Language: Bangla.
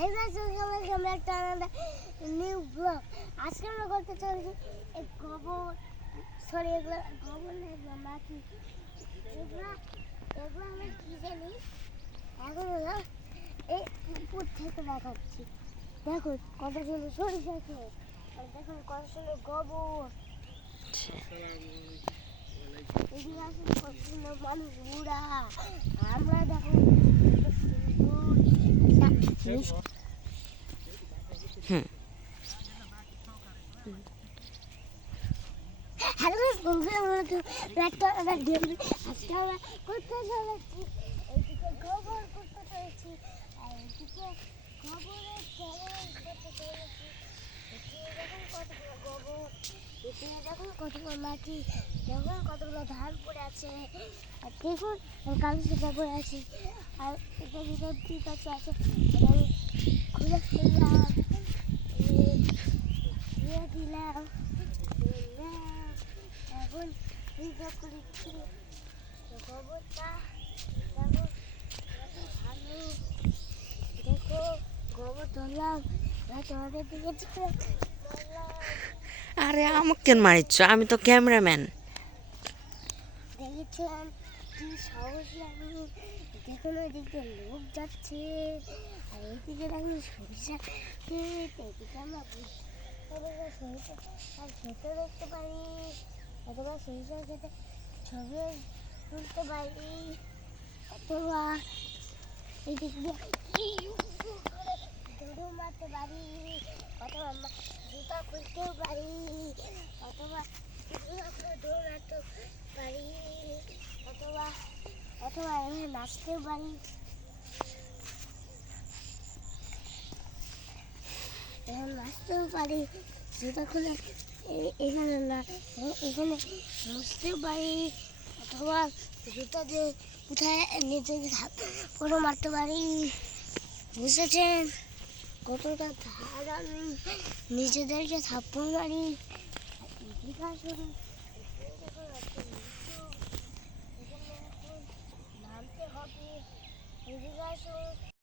একটা নিউ ব্লগ। আজকে আমরা করতে চলেছি এই গোবর, সরি এগুলো গোবর না, এগুলো মাটি, এগুলো আমরা কি জানি। এখন হলো এই উপর থেকে দেখাচ্ছি। দেখুন কত সুন্দর সরিষা ক্ষেত, আর দেখুন কত সুন্দর গোবর। এদিকে আসুন কত সুন্দর মানুষ বুড়া। আমরা দেখুন হ্যালো বন্ধুরা, আমরা আজকে আমরা করতে চলেছি এইদিকে গোবর করতে চলেছি, আর এইদিকে গোবরের চ্যালেঞ্জ করতে চলেছি। এখানে দেখুন কতগুলো গোবর, এখানে দেখুন কতগুলো মাটি, দেখুন কতগুলো ধান পড়ে আছে, আর দেখুন কালো সুতা পড়ে আছে, আর এটা ভিতর ঠিক আছে আছে আমি খুলে ফেললাম, দিয়ে দিলাম, এখন হিসাব করেছি গোবরটা। দেখো ভালো, দেখো গোবর ধরলাম, তোমাদের দিকে ধরলাম। আরে আমাকে কেন মারিচ্ছ? আমি তো ক্যামেরাম্যান। দেখেছেন কি সাহসী আমি। দেখুন ওইদিকে লোক যাচ্ছে, আর এইদিকে দেখুন সরিষা ক্ষেত, এদিকে আমরা সরিষা আর খেতে দেখতে পারি, অথবা সরিষা খেতে ছবি তুলতে পারি, অথবা এইদিক দিয়ে দৌড়ও মারতে পারি, অথবা জুতা খুলতেও পারি, অথবা দৌড় মারতে পারি, অথবা এখানে নাচতেও পারি, এখানে নাচতেও পারি, জুতা খুলে এখানে এখানে মুছতেও পারি, অথবা জুতা দিয়ে উঠায় নিজেকে পুরো মারতে পারি। বুঝেছেন কতটা ধার আমি নিজেদেরকে থাপ্পড় মারি। এদিকে আসুন, নামতে হবে, এদিকে আসুন।